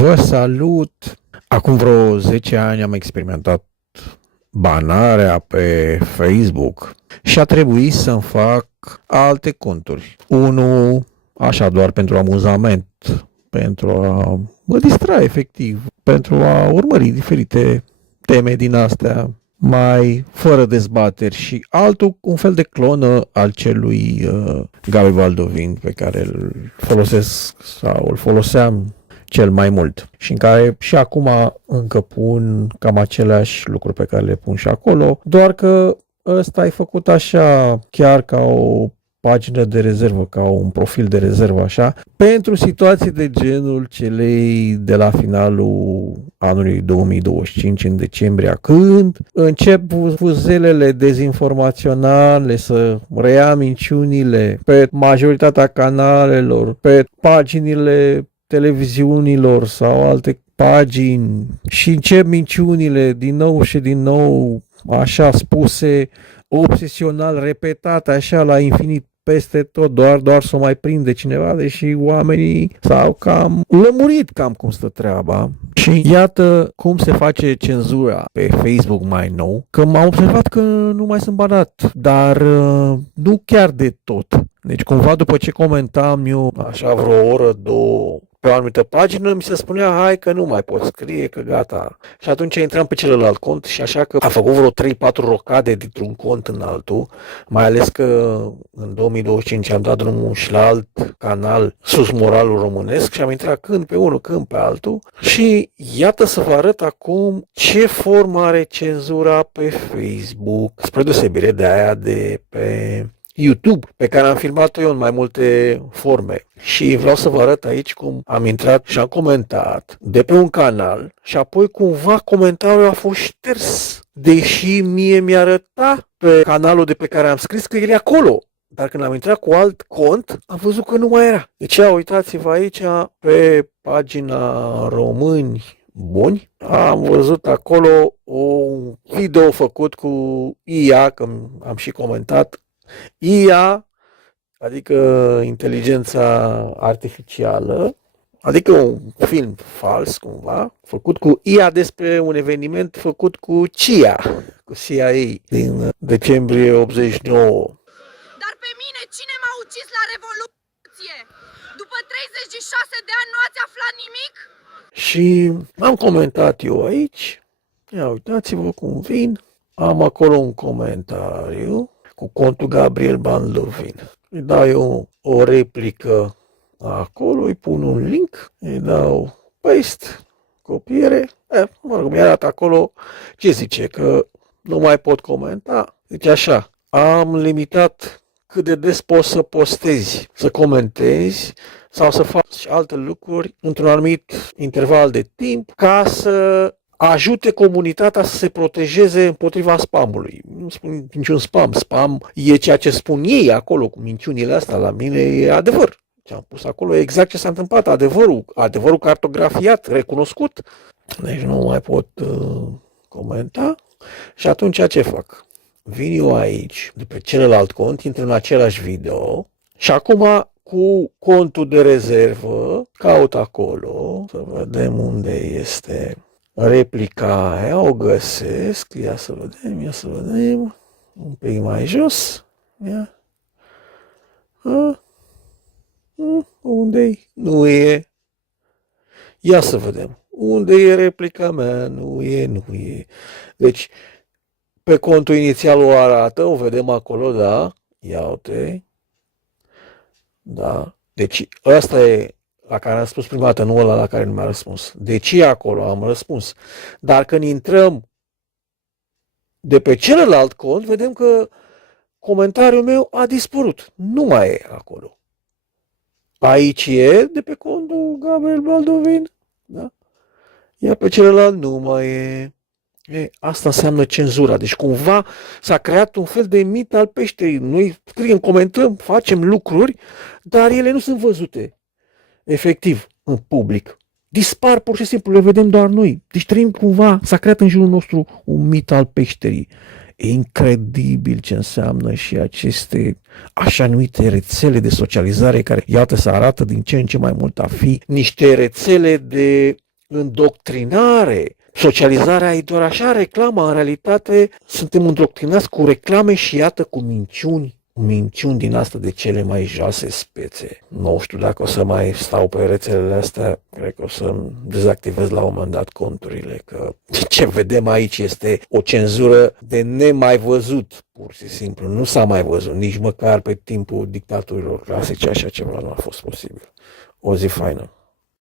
Vă salut! Acum vreo 10 ani am experimentat banarea pe Facebook și a trebuit să-mi fac alte conturi. Unul așa doar pentru amuzament, pentru a mă distra efectiv, pentru a urmări diferite teme din astea mai fără dezbateri, și altul un fel de clonă al celui Gabi Baldovin pe care îl folosesc sau îl foloseam cel mai mult și în care și acum încă pun cam aceleași lucruri pe care le pun și acolo, doar că ăsta e făcut așa chiar ca o pagină de rezervă, ca un profil de rezervă așa, pentru situații de genul celei de la finalul anului 2025 în decembrie, când încep vuzelele dezinformaționale să reia minciunile pe majoritatea canalelor, pe paginile televiziunilor sau alte pagini și încep minciunile din nou și din nou, așa spuse, obsesional, repetate așa la infinit peste tot, doar să o mai prinde cineva, deși oamenii s-au cam lămurit cam cum stă treaba. Și iată cum se face cenzura pe Facebook mai nou, că m-am observat că nu mai sunt banat, dar nu chiar de tot. Deci cumva după ce comentam eu așa vreo oră, două pe o anumită pagină, mi se spunea hai că nu mai pot scrie, că gata. Și atunci intram pe celălalt cont și așa că a făcut vreo 3-4 rocade dintr-un cont în altul, mai ales că în 2025 am dat drumul și la alt canal, Sus Moralul Românesc, și am intrat când pe unul, când pe altul. Și iată să vă arăt acum ce formă are cenzura pe Facebook, spre deosebire de aia de pe YouTube, pe care am filmat-o eu în mai multe forme. Și vreau să vă arăt aici cum am intrat și am comentat de pe un canal și apoi cumva comentariul a fost șters, deși mie mi-arăta pe canalul de pe care am scris că el e acolo. Dar când am intrat cu alt cont, am văzut că nu mai era. Deci uitați-vă aici pe pagina Români Buni, am văzut acolo un video făcut cu IA, că am și comentat. IA, adică inteligența artificială, adică un film fals cumva, făcut cu IA despre un eveniment făcut cu CIA, cu CIA din decembrie 89. Dar pe mine cine m-a ucis la Revoluție? După 36 de ani nu ați aflat nimic? Și am comentat eu aici, ia uitați-vă cum vin, am acolo un comentariu cu contul Gabriel Baldovin. Îi dau eu o replică acolo, îi pun un link, îi dau paste, copiere, mă rog, mi arată acolo ce zice, că nu mai pot comenta. Deci așa, am limitat cât de des poți să postezi, să comentezi sau să faci alte lucruri într-un anumit interval de timp ca să ajute comunitatea să se protejeze împotriva spamului. Nu spun niciun spam. Spam e ceea ce spun ei acolo cu minciunile astea. La mine e adevăr. Ce am pus acolo e exact ce s-a întâmplat. Adevărul cartografiat, recunoscut. Deci nu mai pot comenta. Și atunci ce fac? Vin eu aici, de pe celălalt cont, intru în același video și acum cu contul de rezervă caut acolo să vedem unde este replica aia, o găsesc, ia să vedem, un pic mai jos, ia. Unde-i? Nu e. Ia să vedem. Unde e replica mea? Nu e. Deci, pe contul inițial o arată, o vedem acolo, da? Ia uite. Da. Deci, ăsta e la care am spus prima dată, nu ăla la care nu mi-a răspuns. Deci e acolo, am răspuns. Dar când intrăm de pe celălalt cont, vedem că comentariul meu a dispărut. Nu mai e acolo. Aici e, de pe contul Gabriel Baldovin, da? Iar pe celălalt nu mai e. Asta înseamnă cenzura. Deci cumva s-a creat un fel de mit al peșterii. Noi scriem, comentăm, facem lucruri, dar ele nu sunt văzute efectiv în public. Dispar pur și simplu, le vedem doar noi. Deci trăim cumva, s-a creat în jurul nostru un mit al peșterii. E incredibil ce înseamnă și aceste așa numite rețele de socializare care, iată, se arată din ce în ce mai mult a fi niște rețele de îndoctrinare. Socializarea e doar așa, reclama. În realitate suntem îndoctrinați cu reclame și iată cu minciuni din asta de cele mai joase spețe. Nu știu dacă o să mai stau pe rețelele astea, cred că o să dezactivez la un moment dat conturile, că ce vedem aici este o cenzură de nemai văzut, pur și simplu. Nu s-a mai văzut, nici măcar pe timpul dictaturilor clasice, așa ceva nu a fost posibil. O zi faină!